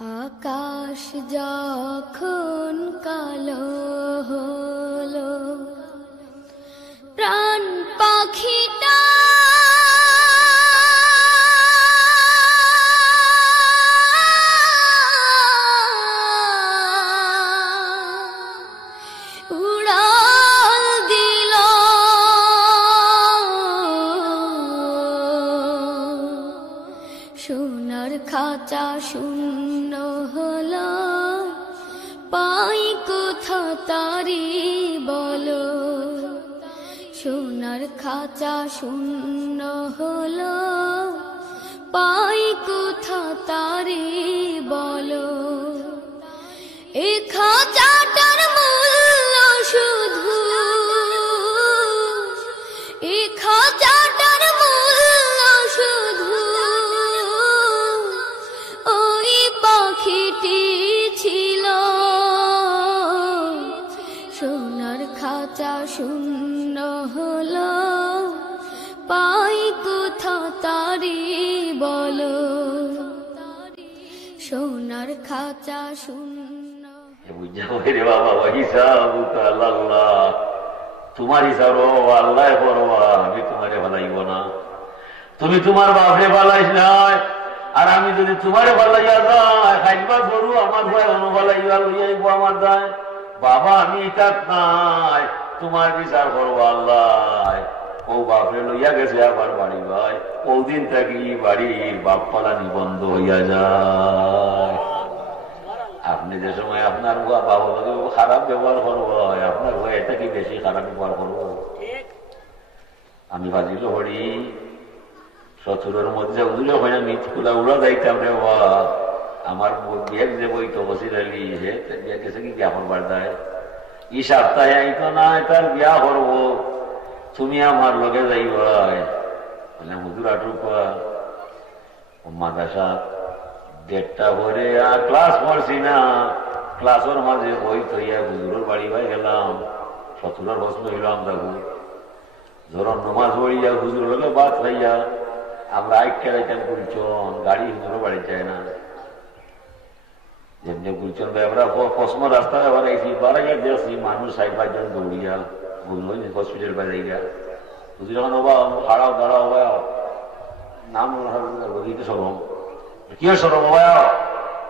আকাশ যখন কালো হলো, প্রাণ পাখিটা উড়াল দিল, সোনার খাঁচা শূন্য হলো, পাই কোথা তারি বলো। সোনার খাঁচা শূন্য হলো, পাই কোথা তারি বলো। এ খাঁচাটার মূল্য শুধু, এ খাঁচাটার মূল্য শুধু ওই পাখিটি ছিল। সোনার খাঁচা শূন্য হলো, পাই কোথা তারি বলো। সোনার খাঁচা শূন্য। তোমার হিসাব আল্লাহ করবা, আমি তোমারে ভালাইব না। তুমি তোমার বাপরে ভালাইস নাই, আর আমি যদি তোমারে ভালাইয়া যাই খাইবা ধরু আমার ভাই অনুভালাইয়া লইয়াইব আমার দায়। বাবা আমি ইটাত নাই, তোমার বিচার করবো আল্লাহ। ও বাপরে লইয়া গেছে আবার বাড়ি ভাই, ওদিন থাকি বাড়ির বাপ পালানি বন্ধ হইয়া যায়। আপনি যে সময় আপনার বাবা খারাপ ব্যবহার করবো, আপনার ভাই এটা কি বেশি খারাপ ব্যবহার করবো? আমি বাজিল হরি শত্রুর মধ্যে উড়ে হয় না মিথকুলা উড়া যাইতাম রে বা। আমার বিয়ের যে বই তো বসির আলী হে বিয়ে গেছে কি জ্ঞাপন বার্তায় ই সপ্তাহে আইতো না, তার বিয়া করবো, তুমি আমার লগে যাইবাই। বলে হুজুর আটুকা মাদাসা 1:30 ভরে আর ক্লাস পড়ছি না, ক্লাসের মাঝে বই থইয়া হুজুরের বাড়ি ভাই গেলাম। শত্রুর বসন হইলাম দেখো ধরুন নমাজ পড়িয়া হুজুর লগে বাদ খাইয়া আমরা আইকা যাইতাম গুলচন, গাড়ি হুজুরের বাড়ি যায় না। যেমনি গুলচন আমরা পশ্চিম রাস্তা আবার আইসি বারাইয়া দেখছি মানুষ 4-5 জন দৌড়িয়া বুঝলো হসপিটাল বাজাইয়া। হুজুর এখন হবা হাড়াও দাঁড়াও হবা নাম রোগীতে সরম কি সরম হবা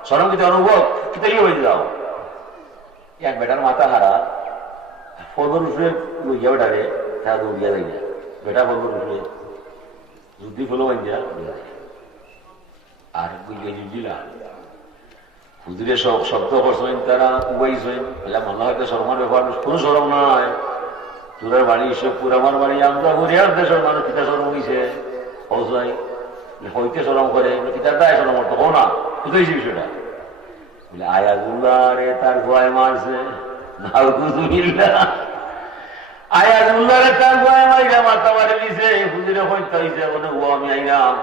সরম কিন্তু অনুভব কিতাই হয়ে যাও। এক বেটার মাথা হারা ফলর উঠে লইয়া বেটারে তারা দৌড়িয়া যাই না, বেটা ফলর উঠে যুদ্ধি ফলো বাঞ্জা আর বুঝিয়ে যুদ্ধিলা হুজুরে সব শব্দ করছেন, তারা উবাইছেন মনে হয়তো শর্মার ব্যাপার কোনো সরম নয়। তোরার বাড়ি ইসবপুর আমার বাড়ি আমরা হরিয়ার দেশের মানুষ কিতা সরম হয়েছে হৌসাই হইতে সরম করে কিতার দায় সরম করতো হো না বুঝেছি বিষয়টা। বলে আয়াতুল্লাহ রে তার গোয়ায় মারছে আয়াতুল্লাহ রে তার গোয়ায় মারিয়া মাথা মারে দিছে। হুজুরে হইতে হয়েছে বলে ও আমি আইলাম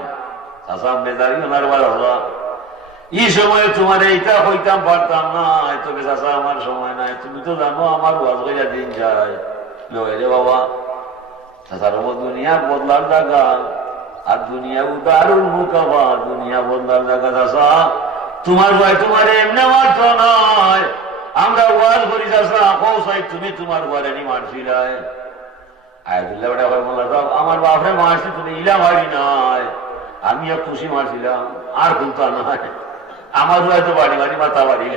চাষা মেজারি ওনার বার হলো এই সময় তোমার এইটা হইতাম পারতাম না, তবে চাষা আমার সময় নাই। তুমি তো জানো আমার ওয়াজ হইয়া দিন যায় রে বাবা। চাষার দুনিয়া বদলার জায়গা আর দুনিয়া উদারুল মুকাবা, দুনিয়া বদলার জায়গা। চাষা তোমার ভাই তোমার এমনি মারছ নয়, আমরা ওয়াজ করি চাষা পৌঁছাই তুমি তোমার ঘরে নি মারছিলাই। আয়াতুল্লাহ বেটা ভাই বললাম আমার বাপরে মারছি তুমি ইলা মারি নাই, আমি এক খুশি মারছিলাম আর কিন্তু নয়। আমার হয়তো বাড়ি বাড়ি মাথা বাড়ি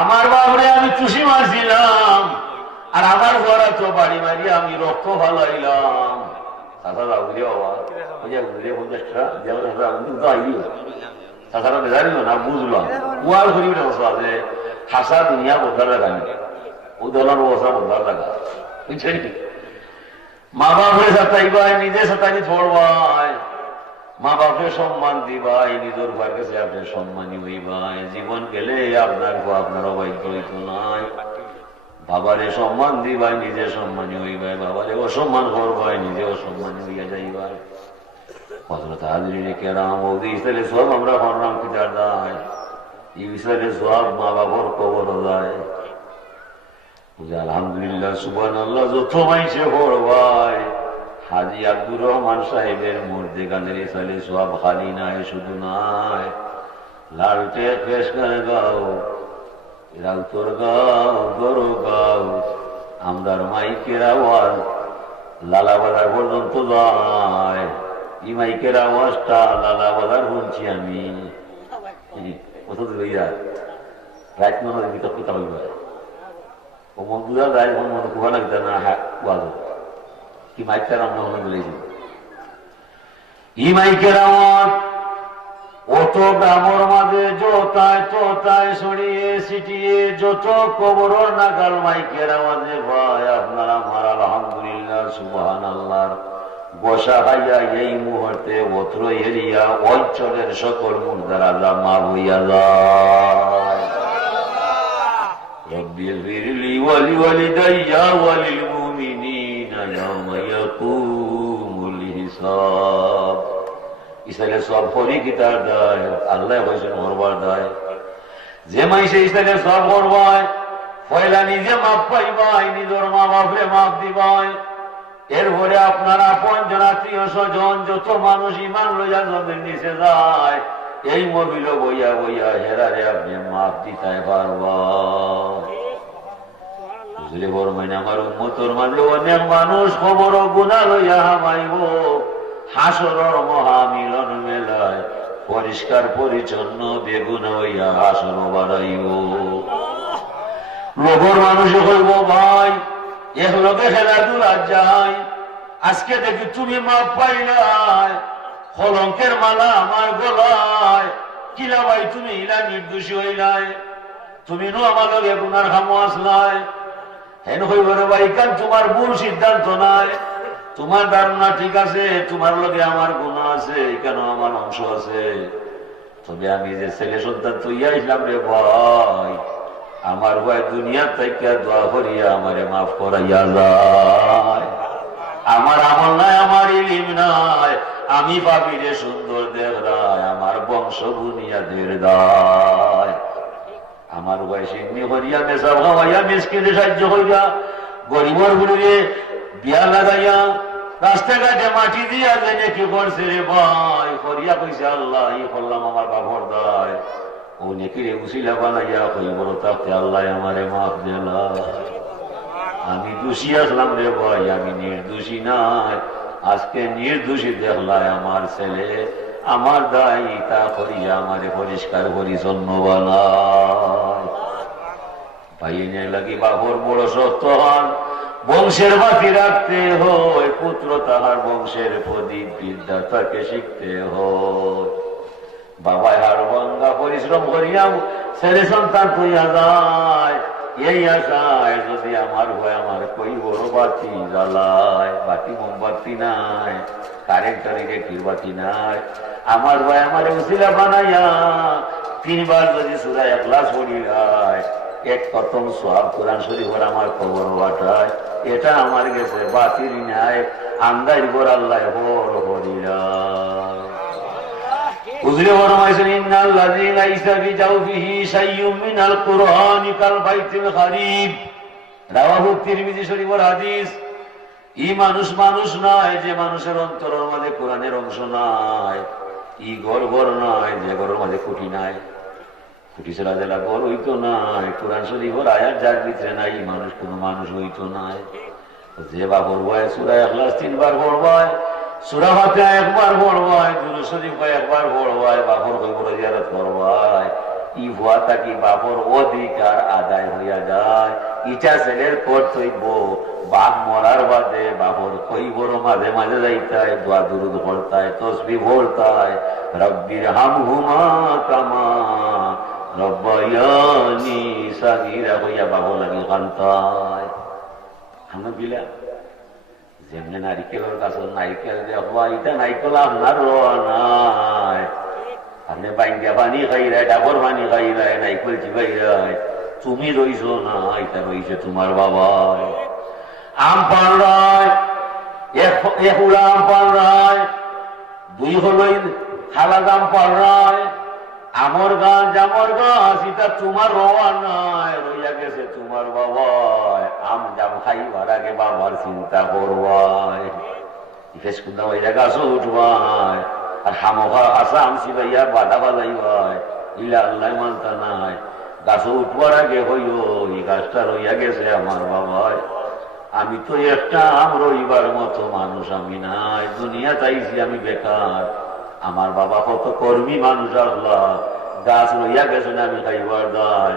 আমার বাবরে আমি চুষি মারছিলাম, আর আমার ঘরে তো বাড়ি মারি আমি রক্ত ভালাইলাম। তাছাড়া বুঝে বাবা বুঝে বুঝলে 50টা যেমন তাছাড়া বেজারিও না বুঝলাম ওয়ার করি আছে হাসা দুনিয়া বদলার লাগা নেই ও দলার অবস্থা বদলার লাগা বুঝছেন। মা বাপরে সাতাইবাই নিজে সাতাই ছড়বাই, মা বাপে সম্মান দিবাই, নিজের ভাই কাছে আপনি সম্মানী হইবাই। জীবন গেলে আপনার আপনার অবৈধ হইত নাই। বাবারে সম্মান দিবাই, নিজে সম্মানী হইবাই। বাবারে অসম্মান করবাই, নিজে অসম্মানী হইয়া যাইবাই। হযরত হাজরিনে কেরাম ওদি ইসলে সব আমরা করলাম কিতার দায়, এই ইসলে সব মা বাবার কবর যায়। আলহামদুলিল্লাহ সুবহানাল্লাহ যত মাইছে পড়বাই হাজী আব্দুর রহমান সাহেবের মূর্তি গানের সালে সব খালি নাই, শুধু নাই লালটে পেশ করে গাও, রাউতর গাও, গরু গাও, আমরার মাইকের আওয়াজ লালাবাজার পর্যন্ত যায়। এই মাইকের আওয়াজটা লালাবাজার শুনছি আমি। কত দূর হইয়া রাত মনে বিতর্ক হইব, ও মন বুঝা যায়, মনে কুয়া লাগতে না। হ্যাঁ কুয়াজ কি মাইকটার আমরা মনে বলেছি, ই মাইকের আওয়াজ অত গ্রামের মাঝে জোতায় তোতায় ছড়িয়ে ছিটিয়ে যত কবর নাগাল মাইকের আওয়াজে ভাই আপনার আমার আলহামদুলিল্লাহ সুবহানাল্লাহর বসা খাইয়া এই মুহূর্তে অত্র এরিয়া অঞ্চলের সকল মুর্দার আযাব মাফ হইয়া যায়। রব্বিল ফিরলি ওয়ালি ওয়ালিদাইয়া ওয়ালিল মুমিনিনা ইয়াওমা ইয়াকুমুল হিসাব। ইসলামে সব ফরি কিতার দেয়, আল্লাহ হয়েছেন হরবার দেয়। যে মাইসে ইসলামে সব হরবায় পয়লা নিজে মাপ পাইবাই, নিজের মা বাপরে মাপ দিবাই। এরপরে আপনারা পঞ্জন আত্মীয় স্বজন যত মানুষ ইমান লইয়া জমির নিচে যায়, এই মবিল বইয়া বইয়া হেরারে আপনি মাপ দিতে পারবা। বুঝলে বড় মাইনে আমার উম্মতর মানলে অনেক মানুষ খবর গুণা লইয়া হামাইব। হাসরের মহামিলন মেলায় পরিষ্কার পরিচ্ছন্ন বেগুন হইয়া হাসর বাড়াইব। লোভর মানুষে হইব ভাই এক লোকে খেলাধুলা যায়, আজকে দেখি তুমি মাপ পাইলাই, কলঙ্কের মালা আমার গলায়, কিলা ভাই তুমি ইলা নির্দোষী হইলাই, তুমি নো আমার লগে গুনার খামো আসলাই। হেন হইব রে ভাই, কারণ তোমার ভুল সিদ্ধান্ত নাই, তোমার ধারণা ঠিক আছে, তোমার লগে আমার গুনাহ আছে, কেন আমার অংশ আছে। তবে আমি যে ছেলে সন্তান তৈয়া ইসলাম রে ভাই, আমার ভাই দুনিয়ার থেকে দোয়া করিয়া আমারে মাফ করাইয়া যায়। আমার আমল নাই, আমার ইলিম নাই, আমি পাপিরে সুন্দর দেখরায়, আমার বংশ বুনিয়াদের দায়। আমার ভাই সিন্নি করিয়া মেসা ভাইয়া মিসকিনে সাহায্য হইয়া, গরিবর গুলিরে বিয়া লাগাইয়া, রাস্তাঘাটে মাটি দিয়া জেনে কি করছে রে ভাই, করিয়া কইছে আল্লাহ ই করলাম আমার বাপর দায়। ও নেকিরে উসিলা বানাইয়া কই বড় তাতে আল্লাহ আমারে মাফ দিলা। আমি দোষী আসলাম রে ভাই, আমি নির্দোষী নাই। আজকে নির্দোষী দেখলাই আমার ছেলে, আমার দায় তা করিয়া আমারে পরিষ্কার পরিচ্ছন্ন বানায়। ভাইনে লাগি বাপর বড় সত্য হন, বংশের বাতি রাখতে হয়, পুত্র তাহার বংশের প্রদীপ, বিদ্যা তাকে শিখতে হয়। বাবাই হার ভাঙ্গা পরিশ্রম করিয়া ছেলে সন্তান তুইয়া যায়, এই আশায় যদি আমার হয় আমার কই বড় বাতি জ্বালায়। বাতি মোমবাতি নাই, কারেন্টের ইলেকট্রিক বাতি নাই, আমার ভাই আমার উসিলা বানাইয়া 3 বার যদি সূরা ইখলাস পড়িলায়, এক খতম সওয়াব কোরআন শরীফের আমার কবর বাটায়। এটা আমার গেছে বাতিল নাই, আন্দাজ কর আল্লাহ বড় হরিলা। বুঝলে বড় মাইছেন, ইন্নাল্লাযীনা লাইসা ফি জাওফিহি শাইয়্যুম মিনাল কুরআনি কাল বাইতিল খারিব। রাওয়াহু তিরমিজি শরীফের হাদিস। ই মানুষ মানুষ নয় যে মানুষের অন্তরের মধ্যে কোরআনের অংশ নাই, ই ঘর নয় যে ঘরের মধ্যে খুঁটি নাই। খুঁটি ছাড়া জেলা ঘর হইতো নাই, কোরআন শরীফের আয়াত যার ভিতরে নাই, মানুষ কোনো মানুষ হইতো নাই। যে বা পড়বায় সূরা ইখলাস 3 বার পড়বায়, সূরা ফাতিহা 1 বার পড়বায়, দুরূদ শরীফ 1 বার পড়বায়, বাপর কবর জিয়ারত করবায়, ই ভুয়া থাকি বাপর অধিকার আদায় হইয়া যায়। ইটা ছেলের কর্তব্য, বাপ মরার বাদে বাপর কইবর মাঝে মাঝে যাইতায়, দোয়া দুরূদ পড়তায়, তসবিহ পড়তায়, রব্বির হামহুমা কামা রব্বায়ানি সাগীরা হইয়া বাবু লাগি কান্তায়। আমরা বিলা যেমনি নারিকেলের কাছে নারিকেল দেখবা, এটা নারিকেল আপনার নাই, আপনি বাইঙ্গা পানি খাইরায়, ডাবর পানি খাইরায়, নারিকেল চিবাইরায়, তুমি রইছ না, এটা রইছে তোমার বাবায়। আম পাড়ায় এক উড়া আম পাড়ায়, 2 হলো খালাদ আম পাড়ায়, আমর গাছ জামর গাছ, এটা তোমার রওয়া নাই, রইয়া গেছে তোমার বাবায়। আম জাম খাইবার আগে বাবার চিন্তা করবাই। ফেসকুন্দা ওই গাছও উঠবাই আর হামোহা আসা আমসি ভাইয়া বাধা বালাই ভাই ইলা আল্লাহ মানতা নাই গাছও উঠবার আগে হইও এই গাছটা রইয়া গেছে আমার বাবায় আমি তো একটা আম রইবার মতো মানুষ আমি নাই দুনিয়া চাইছি আমি বেকার আমার বাবা কত কর্মী মানুষ আল্লাহ গাছ রইয়া গেছেন আমি খাইবার দায়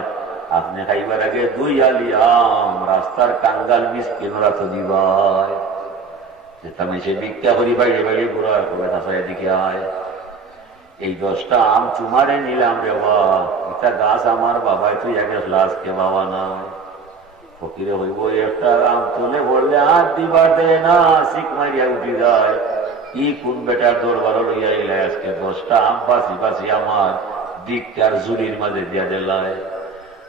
আপনি খাইবার আগে 2 আলি আম রাস্তার কাঙ্গাল মিসকিনরা তো দিবাই যেতাম এসে ভিক্ষা করি বাইরে বাইরে ঘুরা করে তাছাড়া এদিকে আয় এই 10টা আম চুমারে নিলাম রে বাবা এটা গাছ আমার বাবাই তুই আগে আজকে বাবা নাই ফকিরে হইব একটা আম তুলে বললে আর দিবার দেয় না শিখ মারিয়া উঠি যায় কি কোন বেটার দরবার লইয়া এলাই আজকে 10টা আম পাশি পাশি আমার দিকটার জুড়ির মাঝে দিয়া দিলায়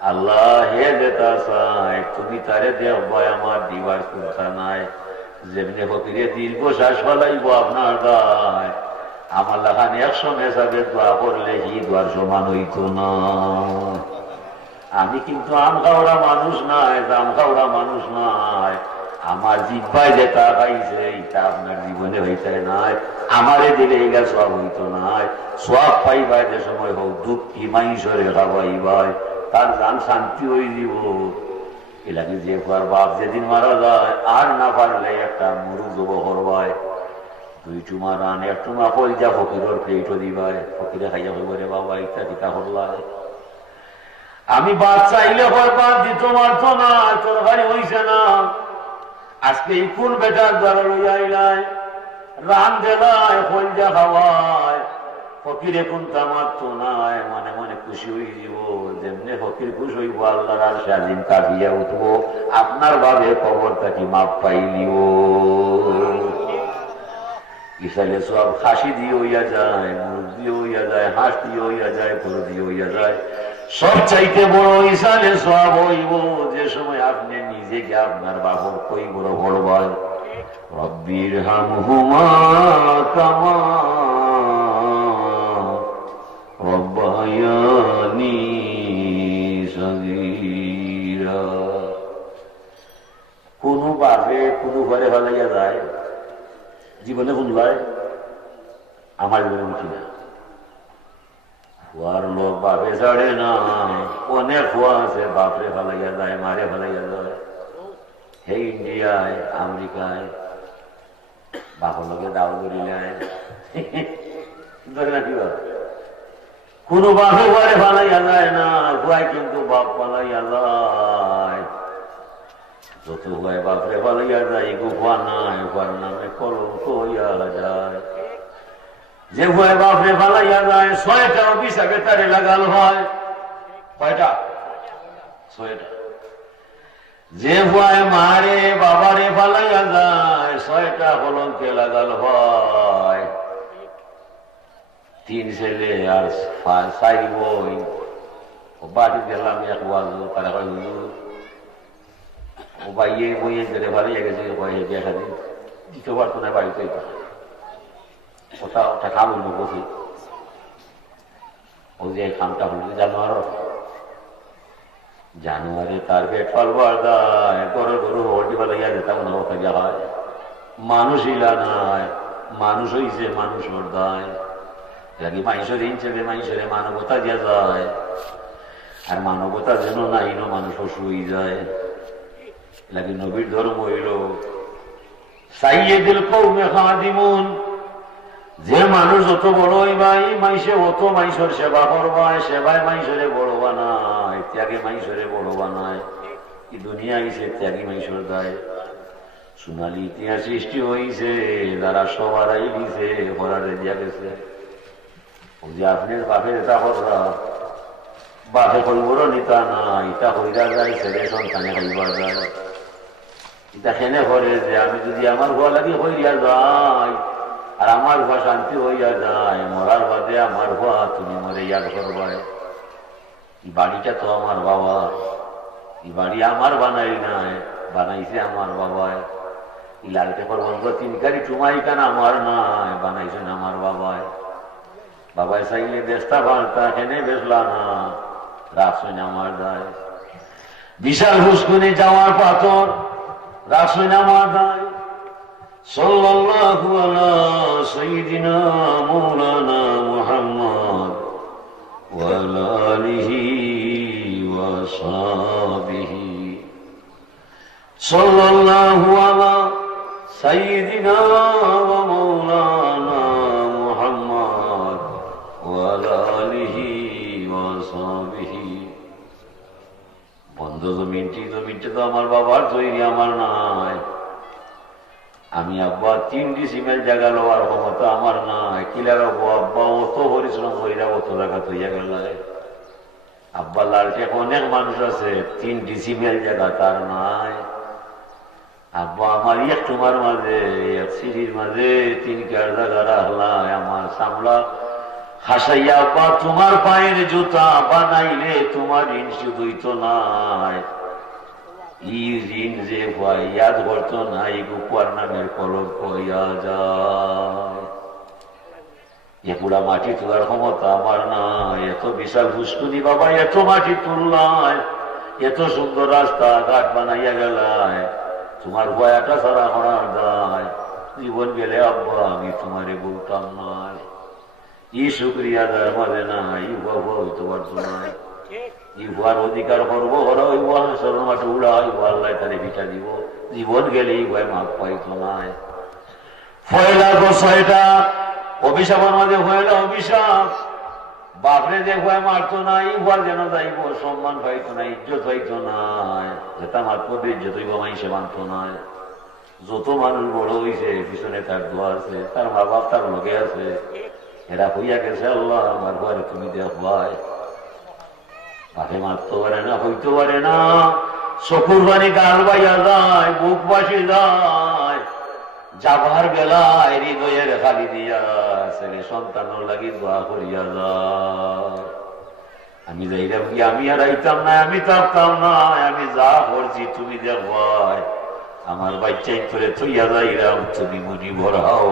আল্লাহ হে দেতা চাই তুমি তারে দেও ভয় আমার দিবার চিন্তা নাই যেমনি ফকিরে দীর্ঘশ্বাস ফলাইব আপনার দায় আমার লাখান 100 মেসাবে দোয়া করলে হি দোয়ার সমান হইত না আমি কিন্তু আম খাওয়া মানুষ নাই জাম খাওয়া মানুষ নাই আমার জিব্বাই যেটা খাইছে এটা আপনার জীবনে হইতে নাই আমারে দিলে এইগা সব হইতো নাই সব পাইবাই যে সময় হোক দুঃখী মাইসরে খাবাইবাই তার জান শান্তি হয়ে দিব এলাকি যে পর বাপ যেদিন মারা যায় আর না পারলে একটা মুরুগ জব করবায় 2 টুমা রান 1 টুমা পয়জা ফকিরের প্লেটও দিবায় ফকিরে খাইয়া হইব রে বাবা ইটা টিকা করলায় আমি বাদ চাইলে হয় বাদ দিত মারতো না তরকারি হইছে না আজকে এই কোন বেটার দ্বারা লইয়া আইলাই রান দেলায় পয়জা খাওয়ায় ফকিরে কোনটা মারতো নাই মনে মনে খুশি হয়ে যাব যেমনি ফকির খুশি হইব আল্লাহর আর স্বাধীন কাঁপিয়া উঠবো আপনার ভাবে খবরটা কি মাপ পাইলিও ইসাইলে সব খাসি দিয়ে হইয়া যায় মুরগ দিয়ে হইয়া যায় হাঁস দিয়ে হইয়া যায় গরু দিয়ে হইয়া যায় সব চাইতে বড় ইসালে সব হইব যে সময় আপনি নিজেকে আপনার বাবর কই বড় বড়বাই রব্বির হামহুমা কামা রব্বায়ানি সগীরা কোন বাপে কোন ঘরে ফেলাইয়া যায় জীবনে শুনবাই আমার জীবনে বুঝি না ফুয়ার লোক বাপে ছাড়ে না অনেক ফুয়া আছে বাপরে ফেলাইয়া যায় মারে ফেলাইয়া যায় হে ইন্ডিয়ায় আমেরিকায় বাপর লোকে দাও ধরিলায় ধরে না কি কোন বাপে ঘরে ফেলাইয়া যায় না ফুয়াই কিন্তু বাপ ফেলাইয়া যায় যত ভয় বাপরে ফেলাইয়া যায় গুফা নাই উপার নামে কলঙ্ক হইয়া যায় যে ভয় বাপরে ফেলাইয়া যায় 6টা অফিসাকে তারে লাগাল হয় কয়টা 6টা যে ভয় মারে বাবারে ফেলাইয়া যায় 6টা কলঙ্কে লাগাল হয় 3 ছেলে আর 4 বই বাড়ি গেলাম এক ওয়াজু তারা কয় হুজুর ও বাইয়ে বইয়ে ধরে ফেলাইয়া গেছে দেখা দিন দ্বিতীয়বার তো না বাড়িতে কোথাও একটা খাম হইল বসে ওই যে খামটা হইল জানুয়ারি তার পেট ফলবার দায় গরু গরু হটি ফেলাইয়া যেতাম না ওখানে হয় মানুষ ইলা নাই মানুষ হইছে মানুষের দায় লাগি মানুষের হিংসেবে মানুষের মানবতা দিয়া যায় আর মানবতা যেন নাই না মানুষ শুই যায় লাগি নবীর ধর্ম হইল সাইয়েদুল কওমে খাদিমুন যে মানুষ যত বড় হইবাই মাইসে অত মাইসের সেবা করবায় সেবায় মাইসরে বড় বানায় ত্যাগে মাইসরে বড় বানায় এই দুনিয়া আইসে ত্যাগী মাইসর দায় সোনালী ইতিহাস সৃষ্টি হইছে যারা সবার আই দিছে হরারে দিয়া গেছে ওই যে আপনার বাপের এটা হরা বাপে কইবর নিতা না ইটা হইরা যায় ছেলে সন্তানে হইবার যায় এটা খেনে করে যে আমি যদি আমার ঘর লাগি হইয়া যাই আর আমার ঘর শান্তি হইয়া যায় মরার বাদে আমার ঘর তুমি মরে ইয়াদ করবাই এই বাড়িটা তো আমার বাবা এই বাড়ি আমার বানাই নাই বানাইছে আমার বাবায় এই লাল পেপার বন্ধ 3 গাড়ি টুমাই কেন আমার নাই বানাইছেন আমার বাবায় বাবায় চাইলে বেস্তা বার্তা খেনে বেসলা না রাখছেন আমার দায় বিশাল হুসকুনে যাওয়ার পাথর রাখছেন আমার দায় সাল্লাল্লাহু আলা সাইয়্যিদিনা মাওলানা মুহাম্মদ ওয়া আলা আলিহি ওয়া সাহবিহি সাল্লাল্লাহু আলা সাইয়্যিদিনা ওয়া মাওলানা মুহাম্মদ ওয়া আলা আলিহি ওয়া সাহবিহি। বন্ধ জমিনটা তো আমার বাবার তৈরি, আমার নাই। আমি আব্বা 3 ডিসিমেল জায়গা লওয়ার ক্ষমতা আমার নাই। কিলার আব্বা অত পরিশ্রম করিরা অত জায়গা তৈয়া গেল। আব্বা লালটে অনেক মানুষ আছে, 3 ডিসিমেল জায়গা তার নাই। আব্বা আমার এক তোমার মাঝে, এক সিঁড়ির মাঝে 3 কার জায়গা রাখলাই। আমার সামলা হাসাইয়া আব্বা তোমার পায়ের জুতা বানাইলে তোমার ঋণ শুধুই তো নাই, ই ঋণ যে হয় ইয়াদ করতো নাই, গুপার নামের কলম কইয়া যায়। এপুরা মাটি তোলার ক্ষমতা আমার নাই। এত বিশাল ফুসকুনি বাবা, এত মাটি তুললাই, এত সুন্দর রাস্তা ঘাট বানাইয়া গেলায়, তোমার ভয়াটা ছাড়া করার দায়। জীবন গেলে আব্বা আমি তোমারে বলতাম নাই, ই শুক্রিয়া দেওয়ার মাঝে নাই, বাবা হইতে পারতো নাই। ইহার অধিকার করব মাঠে উড়া হইব, আল্লাহ তারে ভিটা দিব। জীবন গেলে ইহাই মাপ পাইতো নাই। ফয়লা গোসাইটা অভিশাপের মাঝে ফয়লা অভিশাপ। বাপরে যে ভয় মারতো না, ইহার যেন যাইব, সম্মান পাইতো না, ইজ্জত পাইতো নাই। যেটা মাত্র ইজ্জত হইব মাইসে মানতো নাই। যত মানুষ বড় হইছে পিছনে তার দোয়া আছে, তার মা বাপ তার লগে আছে, এরা হইয়া গেছে আল্লাহ আমার ঘরে তুমি দেখবাই। পাখে মারতে পারে না, হইতে পারে না, চকুর বাণী গাল বাইয়া যায়, বুক বাসি যায়, যাবার বেলায় হৃদয়ের খালি দিয়া ছেলে সন্তান লাগি দোয়া করিয়া যায়। আমি যাইলাম কি, আমি আর আইতাম না, আমি থাকতাম না, আমি যা করছি তুমি দেখবাই। আমার বাচ্চাই করে থইয়া যাইলাম, তুমি মনি ভরাও।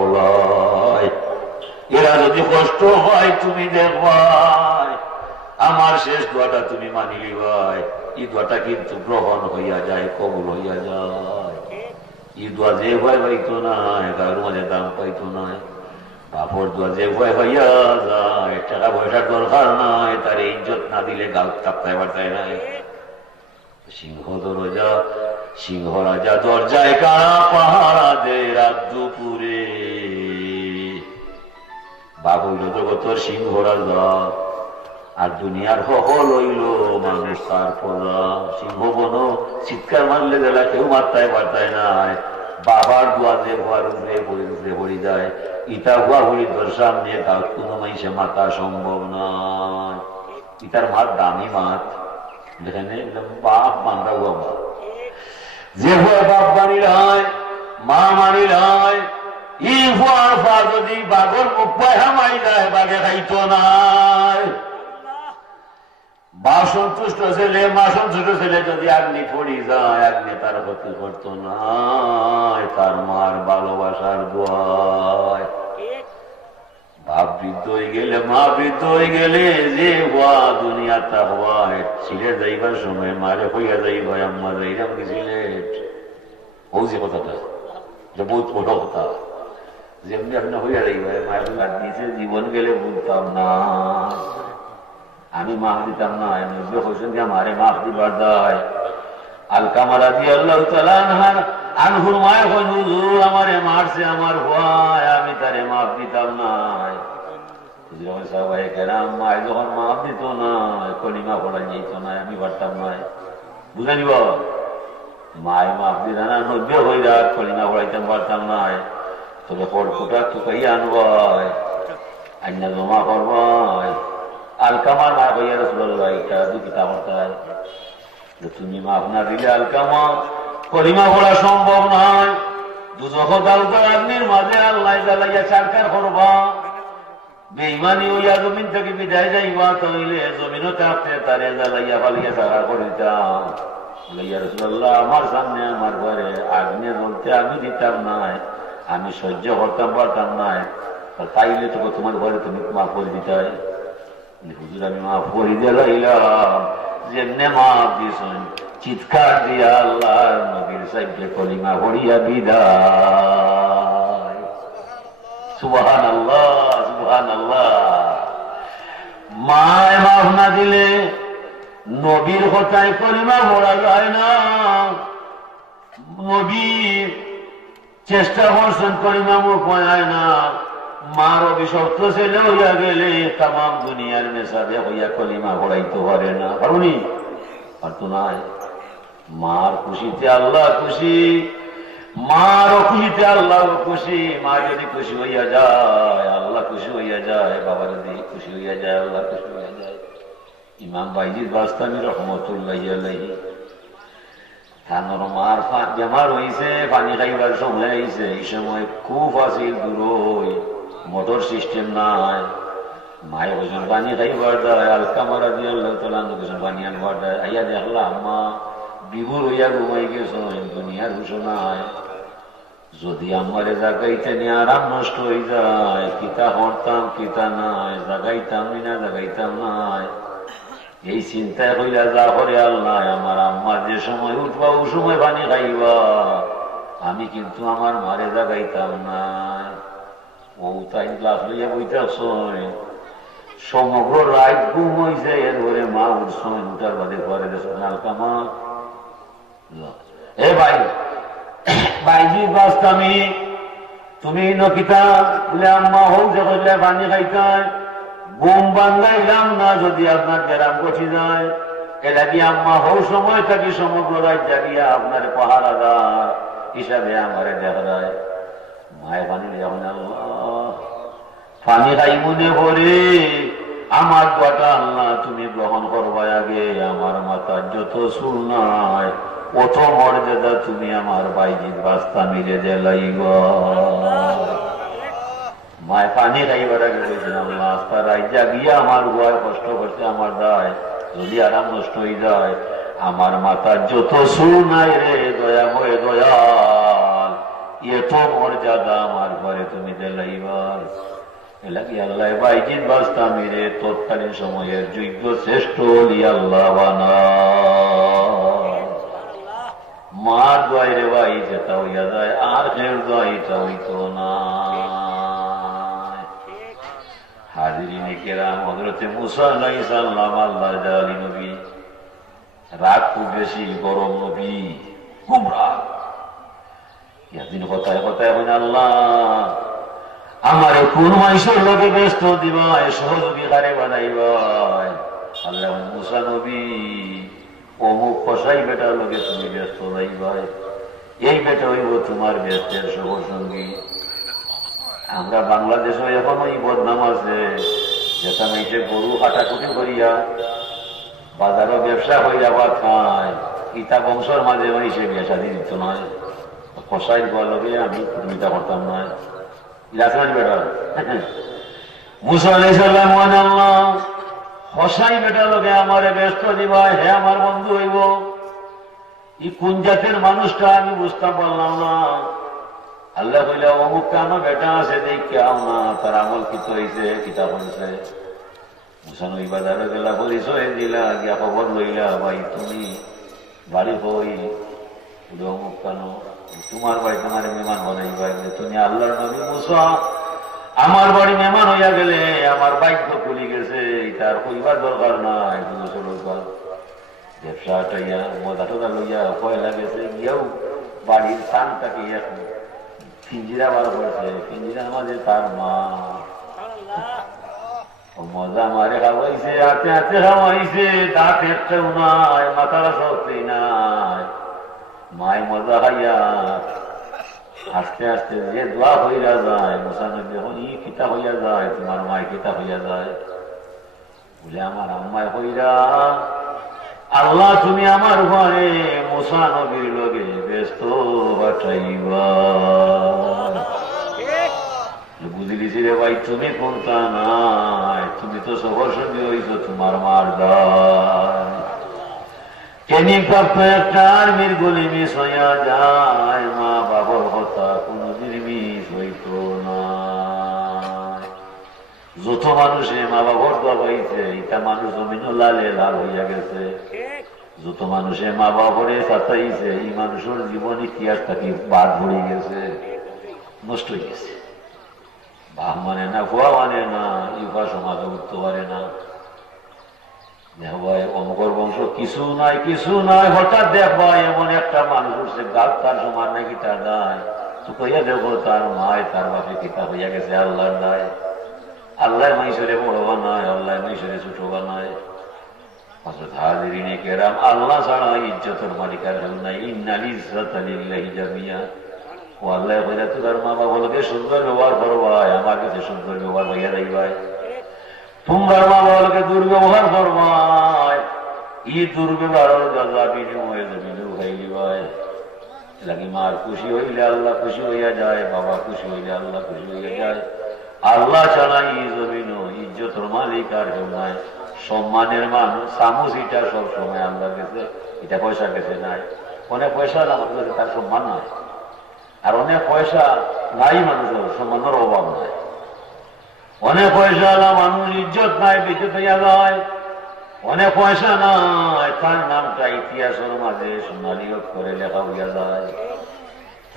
এরা যদি কষ্ট হয় তুমি দেখবাই, আমার শেষ দোয়াটা তুমি মানিলি ভাই। এই দোয়াটা কিন্তু গ্রহণ হইয়া যায়, কবুল হইয়া যায়। এই দোয়া যে ভয় পাইতো না, কারোর মাঝে দাম পাইতো না। বাপর দোয়া যে ভয় হইয়া যায়, টাকা পয়সার দরকার নাই, তার ইজ্জত না দিলে গাল চাপতায় বার্তায় নাই। সিংহ রাজা দরজায় কারা পাহারা দে রাত দুপুরে। বাবু জগতর সিংহ রাজা, আর দুনিয়ার সকল হইল মানুষ তার পদা। সিংহ বন চিৎকার মারলে গেলা কেউ মারতায় পারতায় নাই। বাবার দোয়া যে ভুয়ার উপরে পড়ে যায়, ইটা ভুয়া ভরি তোর সামনে কোন মাইসে মাতা সম্ভব নয়। ইটার মাত দামি মাত, দেখেন বাপ মানরা ভুয়া মা, যে ভুয়া বাপ মানিলায় মা মানিলায়। ই ভুয়ার পা যদি বাঘর মুখ পায় হামাই যায়, বাঘে খাইতো নাই। বা সন্তুষ্ট ছেলে মা সন্তুষ্ট ছেলে যদি আগ্নি পড়ি যায়, আগ্নি তার ক্ষতি করতো না, তার মার ভালোবাসার দোয়ায়। বাপ বৃদ্ধ হয়ে গেলে মা বৃদ্ধ হয়ে গেলে যে হওয়া দুনিয়াটা হওয়ায়, ছিলে যাইবার সময় মারে হইয়া যাইব আম্মা যাইরাম কি সিলেট। ও যে কথাটা যে বহুত বড় কথা, যেমনি আপনি হইয়া যাইব মায়ের দিয়েছে, জীবন গেলে বলতাম না, আমি মাফ দিতাম না। হোসেন দিয়ে মারে মাফ দিবার দায়। আলকামা রাদিয়াল্লাহু তাআলা আনহুর মায়ের কই, হুজুর আমারে মারছে আমার ভয়, আমি তারে মাফ দিতাম না। সবাই কেরাম মায় যখন মাফ দিত না, কলিমা পড়া যেত না, আমি পারতাম না। বুঝে নিব মায় মাফ দিত না, 90 হইরা কলিমা পড়াইতাম পারতাম না। তবে পড়কুটা টুকাইয়া আনবাই, আইনা জমা করবাই। আলকামার মা কইয়া রাসূলুল্লাহ এটা দুঃখিত আমতায়, তুমি মাফ না দিলে আলকামা কলিমা পড়া সম্ভব নয়। দুজখ দাউদার আগ্নির মাঝে আল্লাহ জ্বালাইয়া চারকার করবা। বেঈমানি হইয়া জমিন থেকে বিদায় যাইবা, তাইলে জমিনও চাপতে তারে জ্বালাইয়া ফালিয়া সারা করিতাম। ইয়া রাসূলুল্লাহ আমার সামনে আমার ঘরে আগ্নে জ্বলতে আমি দিতাম নাই, আমি সহ্য করতাম পারতাম নাই, তাইলে তো তোমার ঘরে তুমি মাফ করে দিতাই। হুজুর আমি মাফ করে দিলাম, যেমনে মাফ দিয়েছেন চিৎকার দিয়া আল্লাহ নবীর সাইডে কলিমা পড়িয়া বিদায়। সুবহানাল্লাহ, সুবহানাল্লাহ। মায় মাফ না দিলে নবীর কথায় কলিমা পড়া যায় না। নবী চেষ্টা করছেন কলিমা মুখ হয় না। মার অভিশপ্ত ছেলে হইয়া গেলে তামাম দুনিয়ার মেসাবে হইয়া কলিমা পড়াইতে পারে না, পারুনি, পারতো নাই। মার খুশিতে আল্লাহ খুশি, মার খুশিতে আল্লাহ খুশি। মা যদি খুশি হইয়া যায় আল্লাহ খুশি হইয়া যায়, বাবা যদি খুশি হইয়া যায় আল্লাহ খুশি হইয়া যায়। ইমাম বাইজিদ বাস্তামি রহমতুল্লাহ আলাইহি তানোর মার বেমার হয়েছে, পানি খাইবার সময় হয়েছে। এই সময় খুব আসিল দূর, মোটর সিস্টেম নাই। মায় ওজন পানি খাইবার দেয়, আলকামারা দিয়ে তোলান পানি আনবার দেয়। আইয়া দেখলাম মা বিভুর হইয়া ঘুমাই গেছ, দুনিয়ার হুশ নাই। যদি আমারে জাগাইতে নিয়ে আরাম নষ্ট হয়ে যায়, কিতা হরতাম কিতা নাই, জাগাইতাম না জাগাইতাম নাই। এই চিন্তায় হইলা যা করে আল্লাহ, আমার আম্মার যে সময় উঠবা ও সময় পানি খাইবা, আমি কিন্তু আমার মারে জাগাইতাম না। ও তাই গ্লাস লইয়া বইতেছ, সমগ্র রাত ঘুম হয়েছে। এরপরে মা উঠছেন, উঠার বাদে পরে হালকামা এ ভাই বাইজি বাস্তামি তুমি নকিতা বলে আম্মা হোক যে পানি খাইতাই বোম বান্ধাইলাম না। যদি আপনার গ্রাম গছি যায় এটা কি আম্মা হও সময় থাকি সমগ্র রাত জাগিয়া আপনার পাহারাদার হিসাবে আমারে দেখায়। মায়ের পানি যখন আল্লাহ পানি খাই মনে করে আমার কথা আল্লাহ তুমি গ্রহণ করবার আগে আমার মাথার যত চুল নাই অত মর্যাদা তুমি আমার বাইজির বাস্তা মিলে দেলাইব। মায় পানি খাইবার আগে বলছিলাম রাস্তা রাইজা গিয়া আমার ভয় কষ্ট করছে আমার দায়, যদি আরাম নষ্ট হয়ে যায় আমার মাথার যত চুল নাই রে দয়া বয়ে দয়াল, এত মর্যাদা আমার ঘরে তুমি দেলাইবার। এলাকি আল্লাহ বাইজিদ বাস্তা মিলে তৎকালীন সময়ের যোগ্য শ্রেষ্ঠ আল্লাহ বানা। মার দোয়াই রে ভাই যেটা হইয়া যায়, আর খের দোয়াইটা হইতো না। হাজিরিনে কেরাম হযরতে মুসা আলাইহিস সালাম আল্লাহর জালালী নবী, রাগ খুব বেশি, গরম নবী, খুব রাগ। একদিন কথায় কথায় বলেন আল্লাহ আমার কোন মানুষের লোকে ব্যস্ত দিবা, সহযোগী হারে বানাইবা। আল্লাহ মুসা নবী অমুক কসাই বেটার লোকে তুমি ব্যস্ত যাইবা, এই বেটা হইব তোমার ব্যস্তের সফর সঙ্গী। আমরা বাংলাদেশে এখন ওই বদনাম আছে, যেটা মেয়েছে গরু কাটাকুটি করিয়া বাজারও ব্যবসা করিয়া বা খায়, ইতা বংশর মাঝে সে ব্যবসা দিয়ে দিত নয়। কসাই গোয়া লগে আমি প্রতিযোগিতা করতাম নয়। বেটা মুসা আলাইহিস সালাম আল্লাহ কসাই বেটা লগে আমারে ব্যস্ত দিবা, হে আমার বন্ধু হইব। এই কোন জাতের মানুষটা আমি বুঝতে পারলাম না। আল্লাহ কইলা অমুক কানো বেটা আছে দেখে আও না, তার আমল কিত হয়েছে কিতাব হয়েছে। মুসা নবী বাজারে গেলা পরিচয় দিলা, গিয়া খবর লইলা, ভাই তুমি বাড়ি হই অমুক কানো, তোমার বাড়ি তোমার মেহমান বানাইবা। তুমি আল্লাহর নবী মুসা, আমার বাড়ি মেহমান হইয়া গেলে আমার বাইক খুলি গেছে, তার কইবার দরকার নাই। ব্যবসা টাইয়া মজা টোজা লইয়া পয়লা গেছে, গিয়াও বাড়ির স্থানটাকে পিঞ্জিরা বার করেছে। পিঞ্জিরার মাঝে তার মা মজা মারে খাওয়াইছে, হাতে হাতে খাওয়াইছে, দাঁত একটাও নাই, মাথাটা সত্যি নাই। মায় মজা খাইয়া আস্তে আস্তে যে দোয়া হইয়া যায়, মুসানবী যখন ই কিতা হইয়া যায়, তোমার মায় কিতা হইয়া যায় বলে আমার আম্মায় হইরা আল্লাহ তুমি আমার ঘরে মুসা নবীর লগে ব্যস্ত পাঠাইবা। বুঝলিছি রে ভাই তুমি কোনটা নাই, তুমি তো সবার সঙ্গে হইছ তোমার মার দায়। কেনি প্রাপ্ত একটা আর্মির গলি মিস হইয়া যায়, মা বাবার কথা কোনদিন মিস হইত না। যত মানুষে মা বাবার দোয়া পাইছে, এটা মানুষ জমিনও লালে লাল হইয়া গেছে। যত মানুষে মা বাবারে চাচাইছে, এই মানুষের জীবন ইতিহাস থাকি বাদ ভরে গেছে, নষ্ট হয়ে গেছে। বাপ মানে না, ফুয়া মানে না, ইফা সমাজে উঠতে পারে না। ভাই অমকর বংশ কিছু নাই, কিছু নাই, হঠাৎ দেখবা এমন একটা মানুষ উঠছে, গাছ তার সমান নাকি তার নাই, তো কইয়া দেখো তার মায় তার বাপে কিতা হইয়া গেছে আল্লাহ নাই। আল্লাহ মাইশরে বড় বানায়, আল্লাহ মাইশরে ছোট বানায়। আল্লাহ ছাড়া ইজ্জতের মালিকার কেউ নাই। ইন্নাল ইজ্জাতা লিল্লাহি জামিয়া। ও আল্লাহ কইরা তোর মা বাবাকে সুন্দর ব্যবহার করবাই, আমার কাছে সুন্দর ব্যবহার হইয়া যাইবাই। তোমরা মা বাবাকে দুর্ব্যবহার করবাই, ই দুর্ব্যবহার গাজা বিনিময়ে জমিনেও খাই দিবাই। লাগি মার খুশি হইলে আল্লাহ খুশি হইয়া যায়, বাবা খুশি হইলে আল্লাহ খুশি হইয়া যায়। আল্লাহ ছাড়া ই জমিন ইজ্জতের মালিক আর কেউ নাই। সম্মানের মানুষ চামচ এটা সব সময় আল্লাহ গেছে, এটা পয়সা গেছে নাই। অনেক পয়সা আমাদের তার সম্মান নাই, আর অনেক পয়সা নাই মানুষের সম্মানের অভাব নাই। অনেক পয়সা মানুষ ইজ্জত নাই, বেঁচে হইয়া যায়। অনেক পয়সা নাই, তার নামটা ইতিহাসের মাঝে সোনালী করে লেখা হইয়া যায়।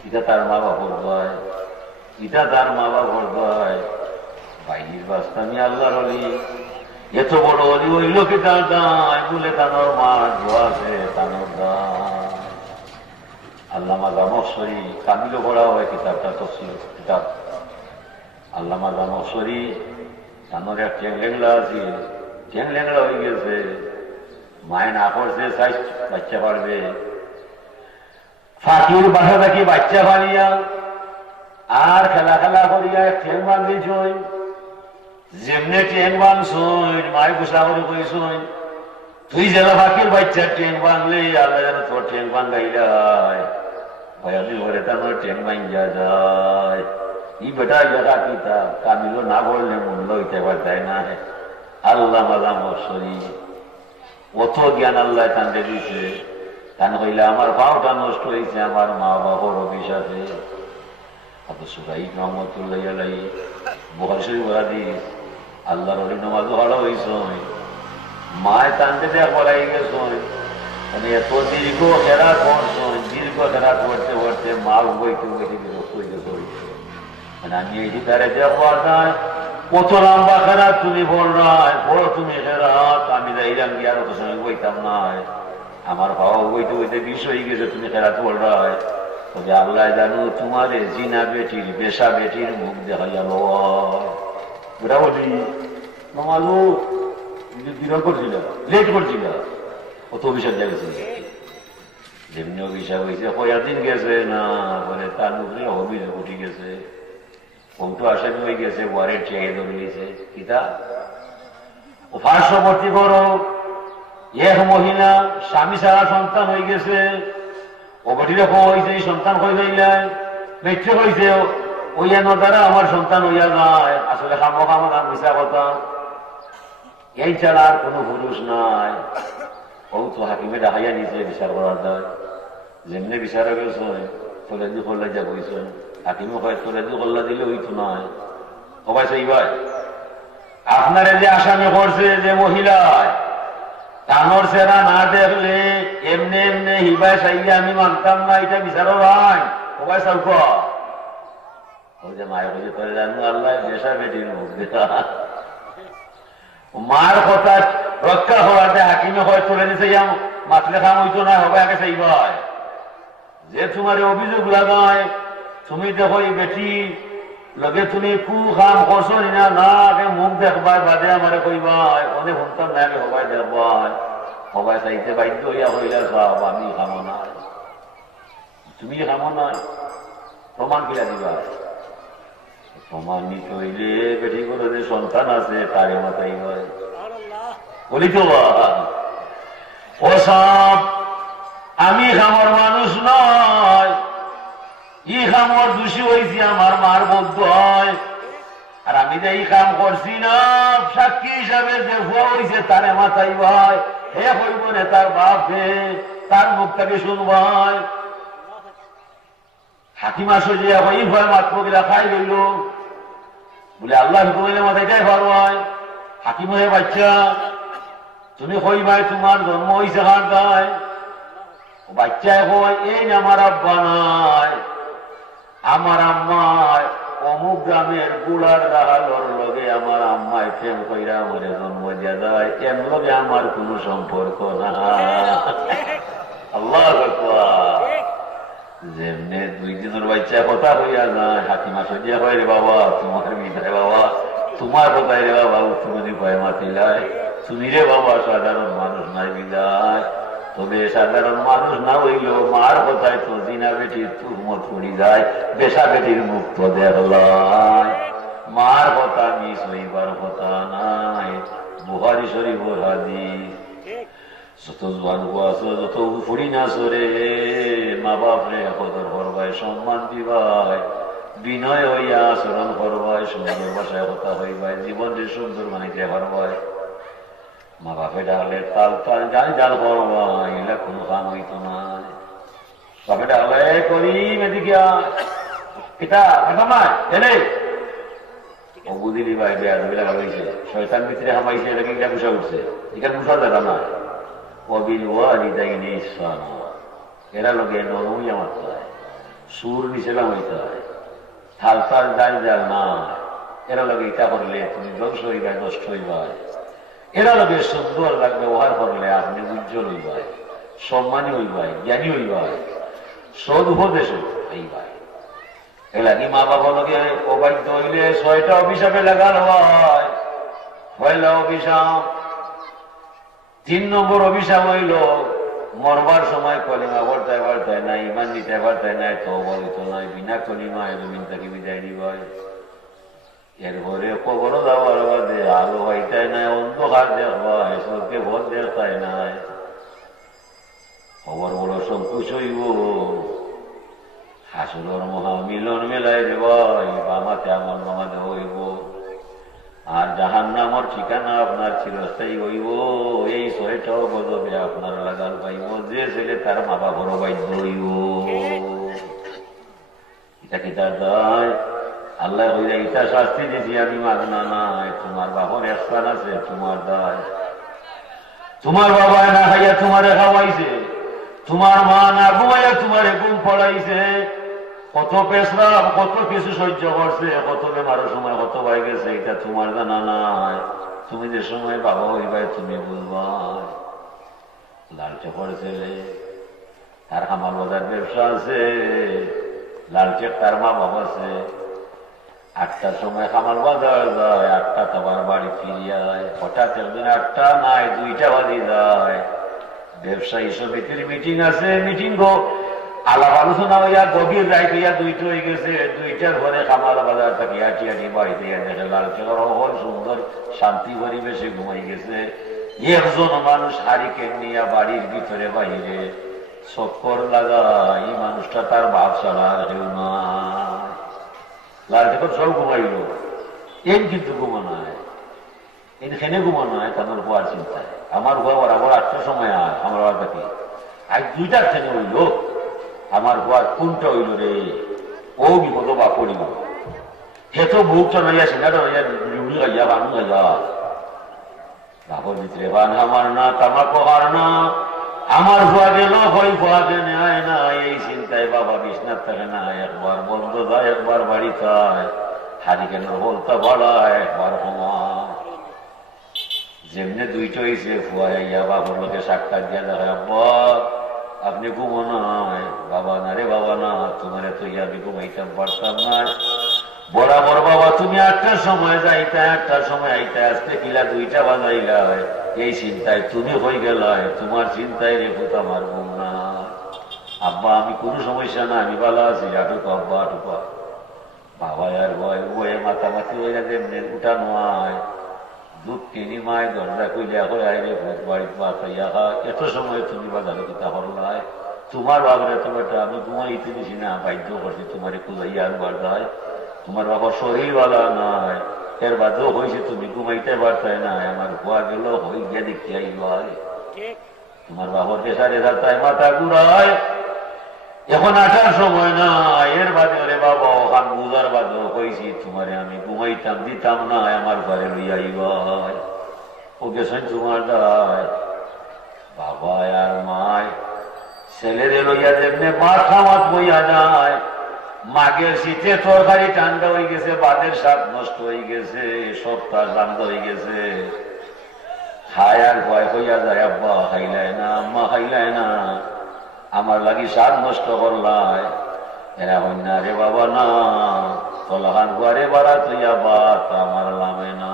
এটা তার মা বাপর দয়, এটা তার মা বাপর দয়। বাইরের বাস্তামি আল্লাহর হলি, এত বড় অলি ওই লোকে তার দায় বলে তানোর মা দোয়াছে তানোর দায়। আল্লামা জামশ্বরী কামিলও পড়া হয় কিতাবটা, তফসির কিতাব। আল্লামা জামশ্বরী তানোর এক ঠ্যাং লেংলা আছে, ঠ্যাং লেংলা হয়ে গেছে। মায় না করছে চাই বাচ্চা পারবে, ফাঁকির বাসা থাকি বাচ্চা পালিয়া আর খেলা খেলা করিয়া ঠ্যাং বাঁধিছ। যেমনে ট্রেন বাংছই মায় গুসা করে কইছই, তুই যেন ফাঁকির বাচ্চার ট্রেন বাংলে আল্লাহ যেন তোর ট্রেন বাঙ্গাইলাই। ভয়ালি ঘরে তার ট্রেন বাঙ্গা যায়। ই বেটা ইয়া কিতাব কামিল না বললে মূল্য হইতে পারতাই না। আল্লাহ মালা মশরি অত জ্ঞান আল্লাহ কান্দে দিছে। কান হইলে আমার পাওটা নষ্ট হয়েছে, আমার মা বাবার অভিশাপে। অত সুরাই রহমতুল্লাহ আলাই বুখারী শরীফ হাদিস। আল্লাহর ওলি নামাজও ভালো হইছ, মায় টানতে দেয়া পড়াই গেছ। মানে এত দীর্ঘ খেলা করছ, দীর্ঘ খেলা করতে করতে মা বইতে বইতে বিরক্ত হইতে চলছে। মানে আমি এই তারে দেওয়া পড়া নাই, কত লম্বা খেলা তুমি বল নাই, বড় তুমি খেরাত। আমি যাইলাম গিয়ে আর অত সময় বইতাম নাই, আমার বাবা বইতে বইতে বিষ হয়ে গেছে, তুমি খেলা বল নাই। তবে আল্লাহ জানো তোমার জিনা বেটির বেশা বেটির মুখ দেখাইয়া ওরা বলি মামালু বিরোধ করছিল, লেট করছিল, কত অভিশাপ জায়গেছিল। যেমনি অভিশাপ হয়েছে কয়ার দিন গেছে না বলে তার মুখে অভিযোগ উঠে গেছে। কৌটো আসামি হয়ে গেছে, ওয়ারেন্ট চেয়ে ধরে নিয়েছে। কিতা ও পার্শ্ববর্তী করো এক মহিলা স্বামী ছাড়া সন্তান হয়ে গেছে। ও ঘটিলে হয়েছে সন্তান হয়ে যাইলাই মেট্রে হয়েছে, ওই দ্বারা আমার সন্তান হইয়া যায়। আসলে খামো খামো নাম মিশা কথা, এই ছাড়া আর কোনো পুরুষ নাই। ও তো হাকিমে ডাকাইয়া নিছে বিচার করার দায়। যেমনি বিচারে গেছে তোলে দি করলে যা বইছে, হাকিমে কয় তোলে দি করলা দিলে হইতো নয়। সবাই সেই ভাই আপনারে যে আসামি করছে যে মহিলায় কানর সেরা না দেখলে এমনি এমনি হিবাই চাইলে আমি মানতাম না, এটা বিচারো ভাই। সবাই সব ওই যে মায়ের বলছে তোরে জানো আল্লাহ বেশা বেটির মুখ দেখা। মার কথা রক্ষা হওয়াতে হাকিমে হয় তোলে নিচে মাতলে খাম হইতো না, হবে আগে সেই ভাই যে তোমার অভিযোগ লাগায়। তুমি দেখো এই বেটি লগে তুমি কু খাম করছো না, না আগে মুখ দেখবাই বাদে আমারে কইবাই। অনেক সন্তান না আগে সবাই দেখবাই, সবাই চাইতে বাধ্য হইয়া হইলা সব আমি খামো নাই, তুমি খামো নাই, প্রমাণ কিনা দিবা। প্রমাণ নিতে হইলে বেটি করে যে সন্তান আছে তারে মাথায় হয় বলি তো ও সব আমি খামর মানুষ নয়, ই খামর দোষী হয়েছি আমার মার বদ্ধ হয়। আর আমি যে এই কাম করছি না সাক্ষী হিসাবে যে ভুয়া হয়েছে তারে মাথায় ভাই হে হইব না, তার বাপ হে তার মুখটাকে শুনবাই। হাকিমা সজিয়া এই ভয় মাত্র গিলা খাই গেল বলে আল্লাহ হুকুমিলে মাথায় ভারবায়। হাকিম হয়ে বাচ্চা তুমি কই ভাই তোমার জন্ম হয়েছে হার দায়। বাচ্চায় কয় এই আমার আব্বা নাই, আমার আম্মায় অমুক গ্রামের গুলার রাহালোর লগে আমার আম্মায় প্রেম কইরা আমার জন্ম দিয়া যায়, এর লগে আমার কোন সম্পর্ক না। আল্লাহু আকবার। যেমনে 2 দিনের বাচ্চা কথা হইয়া যায়, হাকিমা সজিয়া হয় রে বাবা তোমার মিঠাই বাবা, তোমার কথাই রে বাবা তুমি ভয় মাতিলাই, তুমি রে বাবা সাধারণ মানুষ নাই বিদায়। তবে সাধারণ মানুষ না হইলেও মার কথায় তো জিনা বেটির তুরমত পড়ি যায়, বেশা বেটির মুক্ত দেখলাই। মার কথা মিস হইবার কথা নাই, বুখারী শরীফের হাদিস। যত জোয়ান আছো, যত ফুড়ি না সরে, মা বাপ রে কদর করবাই, সম্মান দিবাই, বিনয় হইয়া আচরণ করবাই, সুন্দর ভাষায় কথা হইবাই, জীবনটি সুন্দর বানাইতে পারবাই। মা বাপে ডাকলে তাল তাল জাল জাল করবাই, এগুলা কোনো কাম হইতো না। বাপে ডাকলে করি মেদিকিয়া পিতা মায় এলে ও বুঝিলি ভাই বেয়া হয়েছে, শয়তান ভিতরে হামাইছে, এটাকে এটা বুঝা উঠছে, এখানে বুঝা দেখা না। এরা লোকে নরমই আমার চায়, সুর নিচেলাম হইতে হয়, থাল তাল জাল জাল না। এরা লোকে ইটা করলে তুমি ধ্বংস হইবাই, নষ্ট হইবাই। এরা লোকে সুন্দর ব্যবহার করলে আপনি উজ্জ্বল হইবাই, সম্মানী হইবাই, জ্ঞানী হইবাই, সদ উপদেশ হইবাই। এলাকি মা বাবা লোকে অবাধ্য হইলে 6টা অভিশাপে লাগানো হয়। পয়লা অভিশাপ, 3 নম্বর অভিশাপ হইল মরবার সময় কলিমা পড়তে পারতে না, ইমান দিতে পারতে নাই, তওবা হইতো নাই, বিনা কলিমা জমিন থেকে বিদায় দিবাই। এরপরে কবর যাওয়ার বাদে আলো হইতে নাই, অন্ধকার দেখবাই, চোখে ভোট দেখতাই নাই, খবর বড় সংকুচ হইব। হাসুরের মহামিলন মেলাই দেবাই, বামাতে আমার মামাতে হইব। আর জাহান্নামের ঠিকানা আপনার চিরস্থায়ী হইব। এই 6টাও গজবে আপনার লাগাল পাইব, যে ছেলে তার মা বাবার বাধ্য হইব। এটা কি তার দায়? আল্লাহ হইলে এটা শাস্তি দিছি আমি মাগনা নাই, তোমার বাবার একসান আছে, তোমার দায়। তোমার বাবা না খাইয়া তোমারে খাওয়াইছে, তোমার মা না ঘুমাইয়া তোমারে ঘুম পড়াইছে, কত পেশরাম কত কিছু সহ্য করছে, কত বেমারের সময় কত ভাই গেছে, এটা তোমার জানা নাই। তুমি যে সময় বাবা হইবাই তুমি বুঝবা। লালচে পড়েছে, তার আমার বাজার ব্যবসা আছে, লালচে তার মা বাবা আছে। 8টার সময় খামার বাজার যায়, 8টা তোমার বাড়ি ফিরিয়া যায়। হঠাৎ একদিন 8টা নাই, 2টা বাজে যায়। ব্যবসায়ী সমিতির মিটিং আছে, মিটিং আলাপ আলোচনা হইয়া গভীর রাইত হইয়া 2টা হয়ে গেছে। 2টার ঘরে খামার বাজার থাকি হাঁটি হাঁটি বাড়িতে দেখে লালচের হল সুন্দর শান্তি পরিবেশে ঘুমাই গেছে। একজন মানুষ হারিকেন নিয়ে বাড়ির ভিতরে বাহিরে চক্কর লাগা, এই মানুষটা তার বাপ ছাড়া আর কেউ না। লালচের সব ঘুমাইল, এন কিন্তু ঘুমা নাই, এখানে ঘুমা নাই, তাদের হওয়ার চিন্তায়। আমার হওয়ার আবার 8টার সময় আয় আমার বাবা থাকি, আজ 2টার থেকে হইল। আমার হওয়ার কোনটা হইল রে, ও বিপদ বা পড়িব। সে তো বুকটা নইয়া সিনাটা নইয়া লুড়ি গাইয়া বানু গাইয়া বাপর ভিতরে বান আমার না, তামাক হার না, আমার হওয়া গেল হই হওয়া গেলে আয় না। এই চিন্তায় বাবা বিছনার থাকে না, একবার বন্ধ যায়, একবার বাড়ি যায়, হারিকেনের বলতে বাড়ায়, একবার কমায়। যেমনি 2টা হয়েছে ফুয়াইয়া বাবার লোকে সাক্ষাৎ দিয়া দেখায়, আব্বা আপনি ঘুমো নাই? বাবা না রে বাবা না, তোমার তো আমি ঘুমাইতাম পারতাম না। বরাবর বাবা তুমি 8টার সময় যাইতা, 8টার সময় আইতা, আসতে কিলা 2টা বাজাইলা। এই চিন্তায় তুমি হয়ে গেলাই, তোমার চিন্তায় রেখুত আমার ঘুম না। আব্বা আমি কোনো সমস্যা না, আমি ভালো আছি, আটুকু আব্বা আটুকু। বাবা আর ভয় বয়ে মাতামাতি হয়ে যাবে, এমনি উঠানো হয়, দুধ কিনি মায় দরজা কইলে হয়ে আইলে ভোট বাড়িতে মা খাইয়া খা। এত সময় তুমি বাজারে কিতা হল্লাই, তোমার বাবার এত বেটা আমি ঘুমাইতে দিছি না, বাধ্য করছি তোমার খুঁজাইয়া আনবার যায়। তোমার বাবার শরীর বালা নাই, এর বাদেও হয়েছে তুমি ঘুমাইতে পারতাই না। আমার হওয়া গেল হয়ে গিয়া দেখি আইল, তোমার বাবার পেশারে যাতায় মাথা ঘুরায়। এখন 8টার সময় না, এর বাদে রে বাবা ওখান বুঝার বাদেও হয়েছি তোমারে আমি ঘুমাইতাম দিতাম না, আমার ঘরে লইয়া আইবাই। ও গেছেন তোমার দায়। বাবা আর মায় ছেলেরে লইয়া যেমনি মাথা মাত বইয়া যায়, মাগের শীতে তরকারি ঠান্ডা হয়ে গেছে, বাদের স্বাদ নষ্ট হয়ে গেছে, সপ্তাহ ঠান্ডা হয়ে গেছে। খায়ার ভয় হইয়া যায়, আব্বা খাইলাই না, আম্মা খাইলাই না, আমার লাগি স্বাদ নষ্ট করলাই। এরা হইন না রে বাবা না, তলাখান ঘরে বাড়া তুইয়া বাত আমার লামে না।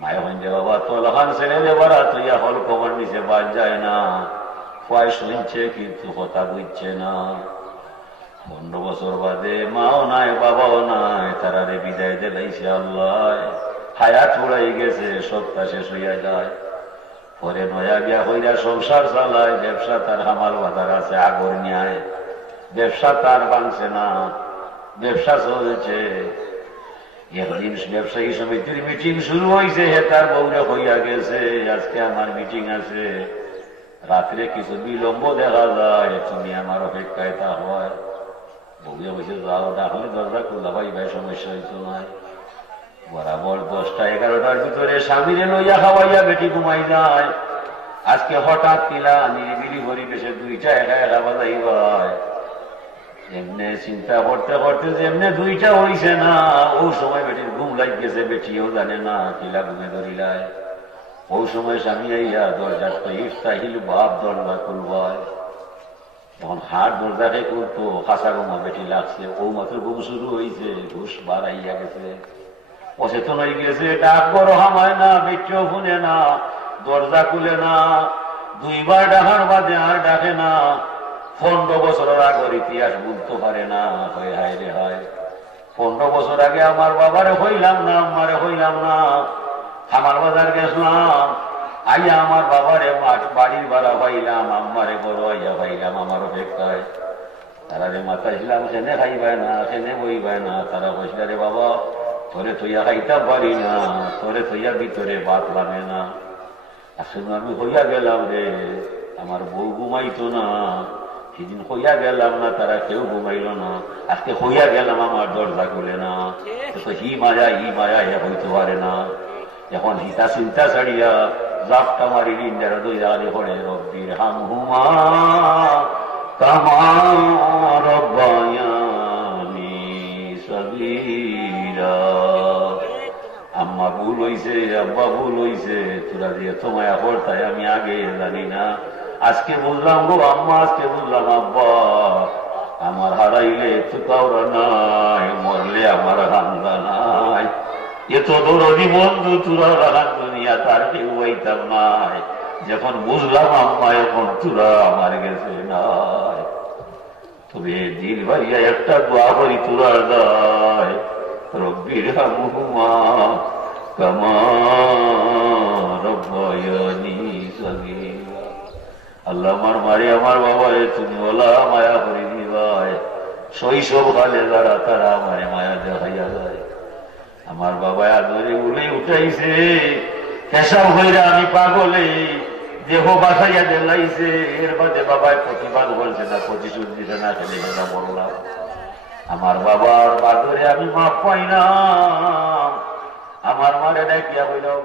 মায়ে হইন রে বাবা তলাখান ছেড়ে রে বাড়া তুইয়া হল কবর নিচে বাদ যায় না। কয় শুনছে কিন্তু কথা বুঝছে না। 15 বছর বাদে মাও নাই বাবাও নাই, তারা রে বিদায় দিলাইছে আল্লাহ। হায়াত উড়াই গেছে, সপ্তাহ শেষ হইয়া যায়। পরে নয়া বিয়া হইয়া সংসার চালায়, ব্যবসা তার হামাল বাজার আছে আগর নিয়ায়, ব্যবসা তার বাংছে না, ব্যবসা চলছে। একদিন ব্যবসায়ী সমিতির মিটিং শুরু হয়েছে, হে তার বউরে হইয়া গেছে আজকে আমার মিটিং আছে, রাত্রে কিছু বিলম্ব দেখা যায়, তুমি আমার অপেক্ষায় তা হয়। বউয়ে বসে যাও, ডাকলে দরজা খুললা ভাই ভাই সমস্যা হইতো নাই। বরাবর 10টা 11টার ভিতরে স্বামীরে লইয়া খাওয়াইয়া বেটি ঘুমাই যায়। আজকে হঠাৎ কিলা নিরিবিলি পরিবেশে 2টা 1 বাজাই হয়। এমনি চিন্তা করতে করতে যেমনি 2টা হইছে না, ও সময় বেটির ঘুম লাগ গেছে, বেটিও জানে না কিলা ঘুমে ধরিলায়। ও সময় স্বামী আইয়া দরজা ইফতাহিল বাপ দরজা খুলবায়। যখন হাট দরজাকে করতো, কাঁচা ঘুমা বেটি লাগছে, ও মাত্র ঘুম শুরু হয়েছে, ঘুষ বাড়াইয়া গেছে, অচেতন হয়ে গেছে। ডাক বড় হামায় না, বেটিও শুনে না, দরজা খুলে না। 2বার ডাকার বাদে আর ডাকে না। 15 বছরের আগের ইতিহাস বলতে পারে না। হয় হায় রে হায়, 15 বছর আগে আমার বাবারে হইলাম না, আমারে হইলাম না, আমার বাজার গেছিলাম, আইয়া আমার বাবারে বাড়ির ভাড়া পাইলাম, আমারে বড় আইয়া পাইলাম আমার অপেক্ষায়। তারা রে মাথা ছিলাম, সেনে খাইবায় না, সেনে বইবায় না। তারা কইছিল রে বাবা তোরে থইয়া খাইতে পারি না, তোরে থইয়া ভিতরে ভাত লাগে না। আসলে আমি হইয়া গেলাম রে, আমার বউ ঘুমাইতো না, সেদিন হইয়া গেলাম না, তারা কেউ ঘুমাইল না, আজকে হইয়া গেলাম আমার দরজা খুলে না। তো হি মায়া এ হইতে পারে না। এখন হিতা চিন্তা ছাড়িয়া জাপটা মারি লিন্ডার দইয়ালে পড়ে, রব্বির হামহুমা কামা রব্বায়ানি সগীরা। আম্মা ভুল হইছে, আব্বা ভুল হইছে, তোরা দিয়ে তোমায় করতাই আমি আগে জানি না। আজকে বুঝলাম গো আম্মা, আজকে বুঝলাম আব্বা, আমার হারাইলে তো কাউরা নাই, মরলে আমার হান্দা নাই। এত দরদি বন্ধু তোরা রাখান দুনিয়া তার কেউ হইতাম নাই। যখন বুঝলাম আম্মা এখন তোরা আমার গেছে নাই। তবে দিল ভাইয়া একটা দোয়া করি তোরা দায়, রব্বির হামহুমা কামা রব্বায়ানি সগীরা। আল্লাহ আমার মারে আমার বাবারে তুমি ওলা মায়া করে দিবাই। শৈশব কালে যারা তারা আমারে মায়া দেখাইয়া যায়। আমার বাবা আদরে উলে উঠাইছে, পেশাব হইরা আমি পাগলে দেহ বাসাইয়া দেলাইছে। এর বাদে বাবায় প্রতিবাদ বলছে না, প্রতিশোধ দিতে না, খেলে গেলা বললাম। আমার বাবার বাদরে আমি মাপ পাই না। আমার মারে ডাকিয়া হইলাম